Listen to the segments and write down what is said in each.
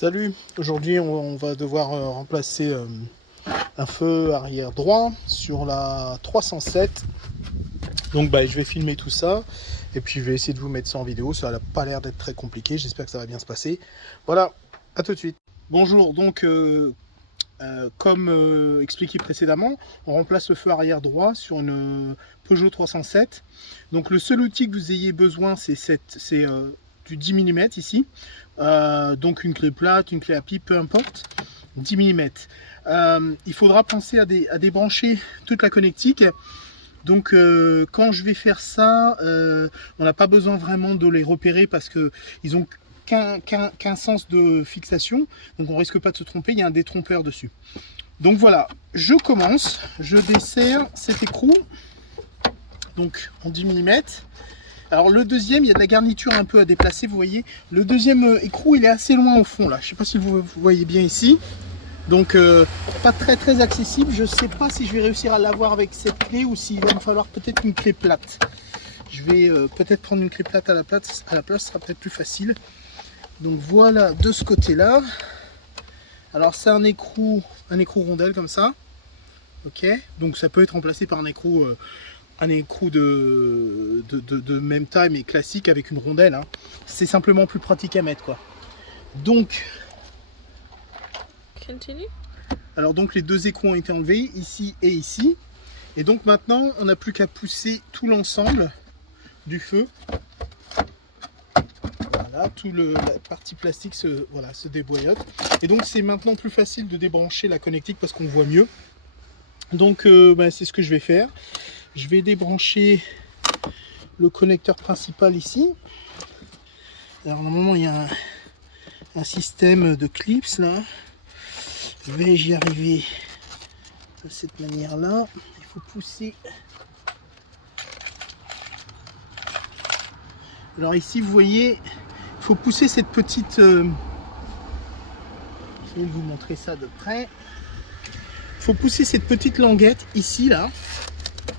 Salut, aujourd'hui on va devoir remplacer un feu arrière droit sur la 307. Donc je vais filmer tout ça et puis je vais essayer de vous mettre ça en vidéo. Ça n'a pas l'air d'être très compliqué, j'espère que ça va bien se passer. Voilà, à tout de suite. Bonjour, donc comme expliqué précédemment, on remplace le feu arrière droit sur une Peugeot 307. Donc le seul outil que vous ayez besoin, c'est du 10 mm ici. Donc une clé plate, une clé à pipe, peu importe. 10 mm. Il faudra penser à débrancher toute la connectique. Donc quand je vais faire ça, on n'a pas besoin vraiment de les repérer parce qu'ils ont qu'un sens de fixation, donc on risque pas de se tromper, il y a un détrompeur dessus. Donc voilà, je commence, je desserre cet écrou, donc en 10 mm. Alors le deuxième, il y a de la garniture un peu à déplacer, vous voyez. Le deuxième écrou, il est assez loin au fond là, je sais pas si vous voyez bien ici. Donc pas très accessible, je sais pas si je vais réussir à l'avoir avec cette clé ou s'il va me falloir peut-être une clé plate. Je vais peut-être prendre une clé plate à la place, ce sera peut-être plus facile. Donc voilà de ce côté-là. Alors c'est un écrou rondelle comme ça. Ok. Donc ça peut être remplacé par un écrou de même taille mais classique avec une rondelle. Hein. C'est simplement plus pratique à mettre quoi. Donc. Continue. Alors donc les deux écrous ont été enlevés ici et ici. Et donc maintenant on n'a plus qu'à pousser tout l'ensemble du feu. Voilà, la partie plastique se déboyote. Et donc c'est maintenant plus facile de débrancher la connectique parce qu'on voit mieux. Donc c'est ce que je vais faire. Je vais débrancher le connecteur principal ici. Alors normalement il y a un système de clips là. Vais-je y arriver de cette manière là? Il faut pousser. Alors ici vous voyez, il faut pousser cette petite... Je vais vous montrer ça de près. Il faut pousser cette petite languette ici là,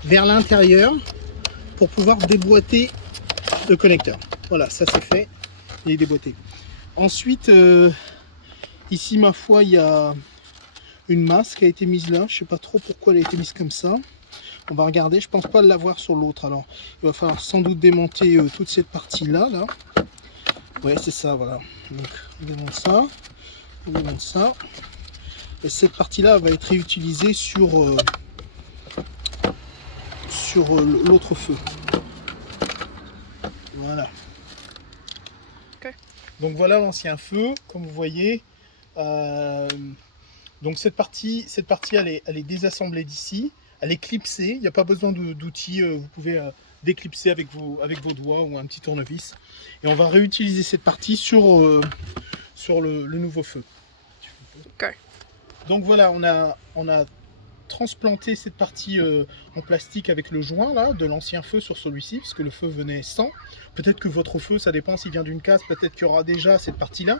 vers l'intérieur, pour pouvoir déboîter le connecteur. Voilà, ça c'est fait, il est déboîté. Ensuite, ici ma foi, il y a une masse qui a été mise là. Je sais pas trop pourquoi elle a été mise comme ça. On va regarder, je pense pas l'avoir sur l'autre. Alors, il va falloir sans doute démonter toute cette partie-là. Là. Ouais, c'est ça, voilà. Donc, on démonte ça. On démonte ça. Et cette partie-là va être réutilisée sur l'autre feu. Voilà. Okay. Donc voilà l'ancien feu, comme vous voyez. Donc cette partie elle est désassemblée d'ici. Elle est clipsée, il n'y a pas besoin d'outils, vous pouvez déclipser avec vos doigts ou un petit tournevis. Et on va réutiliser cette partie sur le nouveau feu. Okay. Donc voilà, on a transplanté cette partie en plastique avec le joint là, de l'ancien feu sur celui-ci, parce que le feu venait sans. Peut-être que votre feu, ça dépend s'il vient d'une case, peut-être qu'il y aura déjà cette partie-là.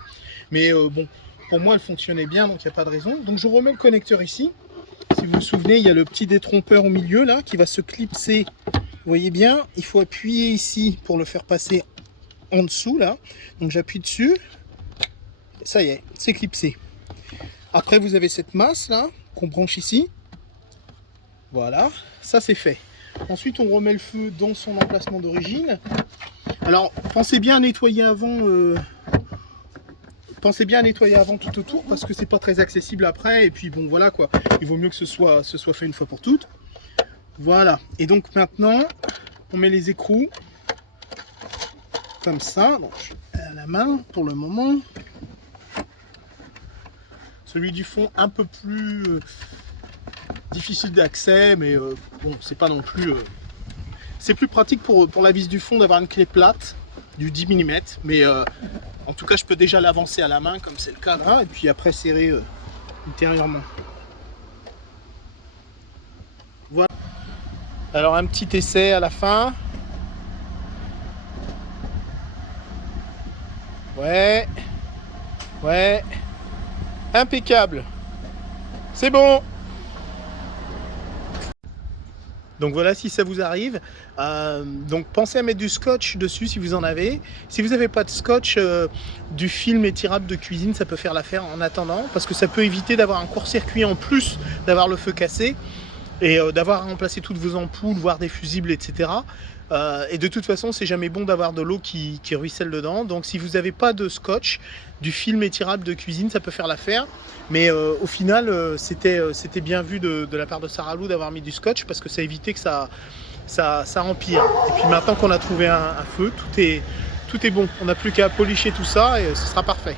Mais bon, pour moi, elle fonctionnait bien, donc il n'y a pas de raison. Donc je remets le connecteur ici. Si vous vous souvenez, il y a le petit détrompeur au milieu là qui va se clipser. Vous voyez bien, il faut appuyer ici pour le faire passer en dessous là. Donc j'appuie dessus. Ça y est, c'est clipsé. Après, vous avez cette masse là qu'on branche ici. Voilà, ça c'est fait. Ensuite, on remet le feu dans son emplacement d'origine. Alors, pensez bien à nettoyer avant. Pensez bien à nettoyer avant tout autour parce que c'est pas très accessible après. Et puis bon, voilà quoi. Il vaut mieux que ce soit fait une fois pour toutes. Voilà. Et donc maintenant, on met les écrous comme ça. Donc, je mets à la main pour le moment. Celui du fond un peu plus difficile d'accès, mais bon, c'est pas non plus. C'est plus pratique pour la vis du fond d'avoir une clé plate du 10 mm, mais en tout cas je peux déjà l'avancer à la main comme c'est le cas là, et puis après serrer ultérieurement. Voilà. Alors un petit essai à la fin. Ouais. Ouais. Impeccable. C'est bon. Donc voilà, si ça vous arrive, donc pensez à mettre du scotch dessus si vous en avez. Si vous n'avez pas de scotch, du film étirable de cuisine, ça peut faire l'affaire en attendant, parce que ça peut éviter d'avoir un court-circuit en plus d'avoir le feu cassé et d'avoir à remplacer toutes vos ampoules, voire des fusibles, etc. Et de toute façon, c'est jamais bon d'avoir de l'eau qui ruisselle dedans. Donc si vous n'avez pas de scotch, du film étirable de cuisine, ça peut faire l'affaire. Mais au final, c'était bien vu de la part de Sarah Lou d'avoir mis du scotch, parce que ça évitait que ça empire. Et puis maintenant qu'on a trouvé un feu, tout est bon. On n'a plus qu'à policher tout ça et ce sera parfait.